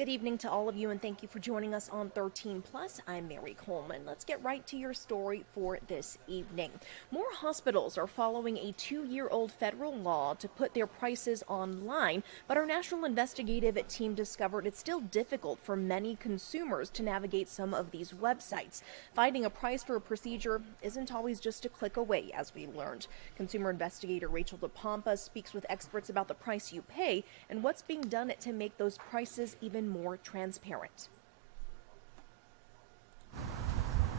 Good evening to all of you, and thank you for joining us on 13 Plus. I'm Mary Coleman. Let's get right to your story for this evening. More hospitals are following a 2-year-old federal law to put their prices online, but our national investigative team discovered it's still difficult for many consumers to navigate some of these websites. Finding a price for a procedure isn't always just a click away, as we learned. Consumer investigator Rachel DePompa speaks with experts about the price you pay and what's being done to make those prices even more transparent.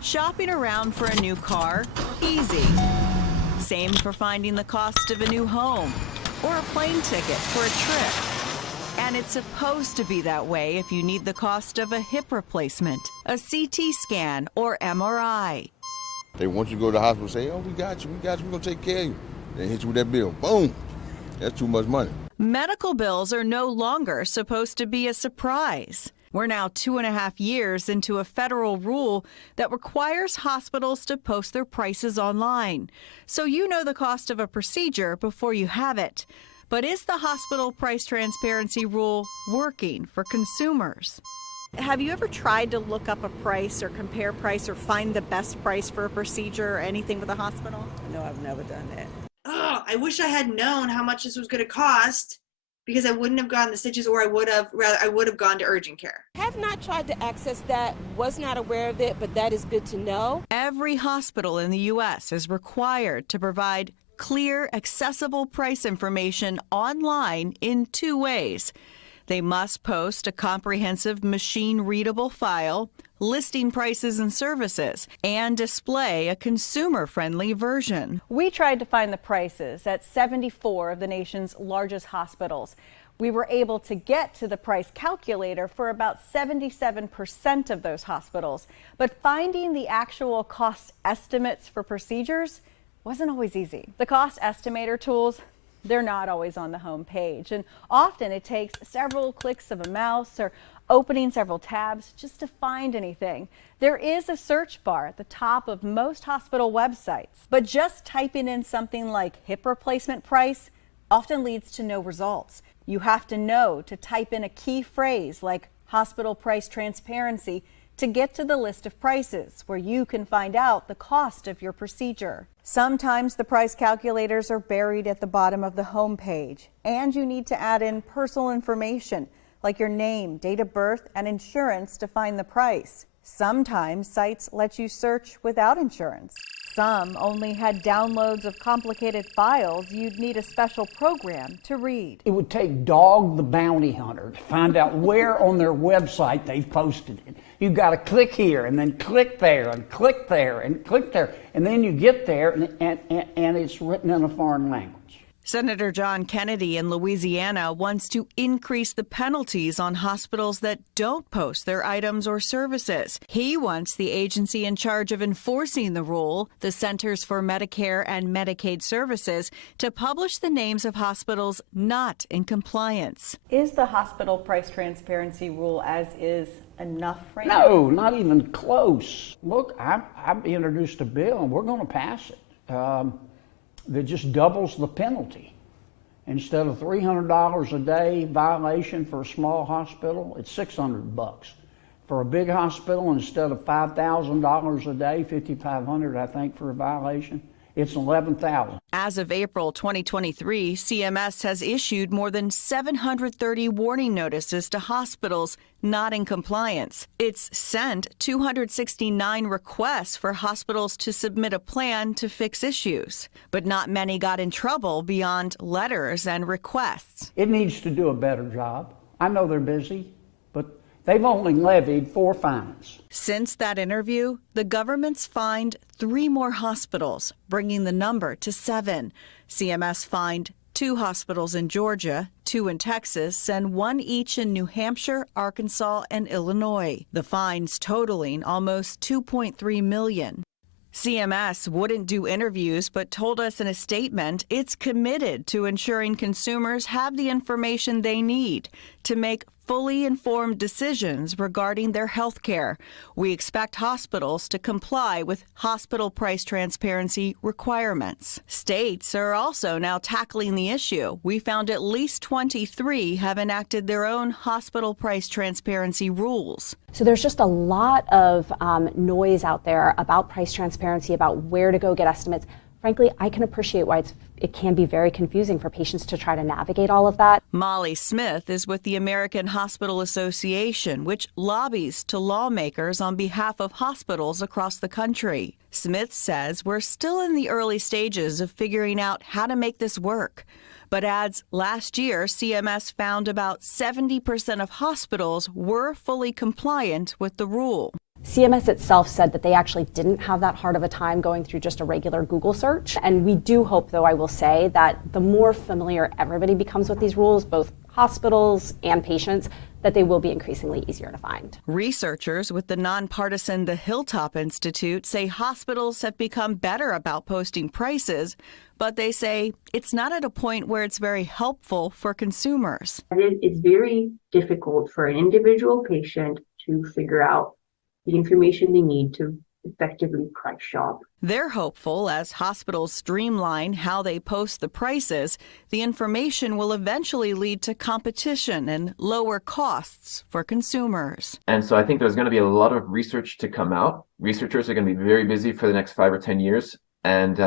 Shopping around for a new car? Easy. Same for finding the cost of a new home or a plane ticket for a trip. And it's supposed to be that way if you need the cost of a hip replacement, a CT scan, or MRI. They want you to go to the hospital and say, oh, we got you, we're going to take care of you. They hit you with that bill. Boom. That's too much money. Medical bills are no longer supposed to be a surprise. We're now 2.5 years into a federal rule that requires hospitals to post their prices online, so you know the cost of a procedure before you have it. But is the hospital price transparency rule working for consumers? Have you ever tried to look up a price or compare price or find the best price for a procedure or anything with a hospital? No, I've never done that. Oh, I wish I had known how much this was going to cost, because I wouldn't have gotten the stitches, or I would have gone to urgent care. Have not tried to access that, was not aware of it, but that is good to know. Every hospital in the U.S. is required to provide clear, accessible price information online in 2 ways. They must post a comprehensive machine-readable file listing prices and services, and display a consumer-friendly version. We tried to find the prices at 74 of the nation's largest hospitals. We were able to get to the price calculator for about 77% of those hospitals, but finding the actual cost estimates for procedures wasn't always easy. The cost estimator tools, they're not always on the home page, and often it takes several clicks of a mouse or opening several tabs just to find anything. There is a search bar at the top of most hospital websites, but just typing in something like hip replacement price often leads to no results. You have to know to type in a key phrase like hospital price transparency to get to the list of prices where you can find out the cost of your procedure. Sometimes the price calculators are buried at the bottom of the home page, and you need to add in personal information like your name, date of birth, and insurance to find the price. Sometimes sites let you search without insurance. Some only had downloads of complicated files you'd need a special program to read. It would take Dog the Bounty Hunter to find out where on their website they've posted it. You've got to click here and then click there and click there and click there. And then you get there and it's written in a foreign language. Senator John Kennedy in Louisiana wants to increase the penalties on hospitals that don't post their items or services. He wants the agency in charge of enforcing the rule, the Centers for Medicare and Medicaid Services, to publish the names of hospitals not in compliance. Is the hospital price transparency rule as is enough right now? No, not even close. Look, I've introduced a bill and we're going to pass it. That just doubles the penalty. Instead of $300 a day violation for a small hospital, it's $600. For a big hospital, instead of $5,000 a day, $5,500 I think for a violation, it's $11,000. As of April 2023, CMS has issued more than 730 warning notices to hospitals not in compliance. It's sent 269 requests for hospitals to submit a plan to fix issues. But not many got in trouble beyond letters and requests. It needs to do a better job. I know they're busy, but they've only levied 4 fines. Since that interview, the government's fined 3 more hospitals, bringing the number to 7. CMS fined 2 hospitals in Georgia, 2 in Texas, and 1 each in New Hampshire, Arkansas, and Illinois. The fines totaling almost $2.3 million. CMS wouldn't do interviews, but told us in a statement it's committed to ensuring consumers have the information they need to make fully informed decisions regarding their health care. We expect hospitals to comply with hospital price transparency requirements. States are also now tackling the issue. We found at least 23 have enacted their own hospital price transparency rules. So there's just a lot of noise out there about price transparency, about where to go get estimates. Frankly, I can appreciate why it can be very confusing for patients to try to navigate all of that. Molly Smith is with the American Hospital Association, which lobbies to lawmakers on behalf of hospitals across the country. Smith says we're still in the early stages of figuring out how to make this work, but adds last year CMS found about 70% of hospitals were fully compliant with the rule. CMS itself said that they actually didn't have that hard of a time going through just a regular Google search. And we do hope, though, I will say, that the more familiar everybody becomes with these rules, both hospitals and patients, that they will be increasingly easier to find. Researchers with the nonpartisan The Hilltop Institute say hospitals have become better about posting prices, but they say it's not at a point where it's very helpful for consumers. It's very difficult for an individual patient to figure out the information they need to effectively price shop. They're hopeful as hospitals streamline how they post the prices, the information will eventually lead to competition and lower costs for consumers. And so I think there's going to be a lot of research to come out. Researchers are going to be very busy for the next 5 or 10 years, and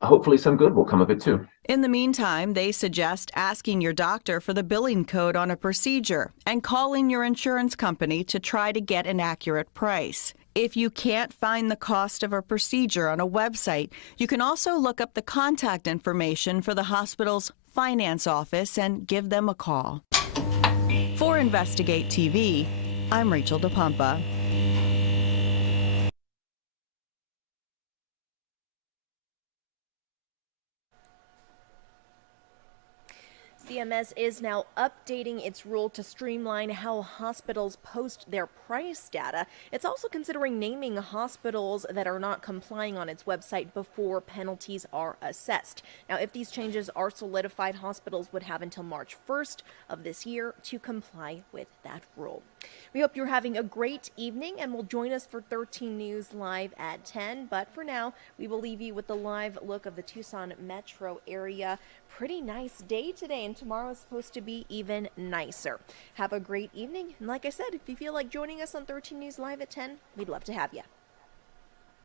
hopefully some good will come of it too. In the meantime, they suggest asking your doctor for the billing code on a procedure and calling your insurance company to try to get an accurate price. If you can't find the cost of a procedure on a website, you can also look up the contact information for the hospital's finance office and give them a call. For Investigate TV, I'm Rachel DePompa. CMS is now updating its rule to streamline how hospitals post their price data. It's also considering naming hospitals that are not complying on its website before penalties are assessed. Now, if these changes are solidified, hospitals would have until March 1st of this year to comply with that rule. We hope you're having a great evening and will join us for 13 News Live at 10. But for now, we will leave you with the live look of the Tucson metro area. Pretty nice day today, and tomorrow is supposed to be even nicer. Have a great evening. And like I said, if you feel like joining us on 13 News Live at 10, we'd love to have you.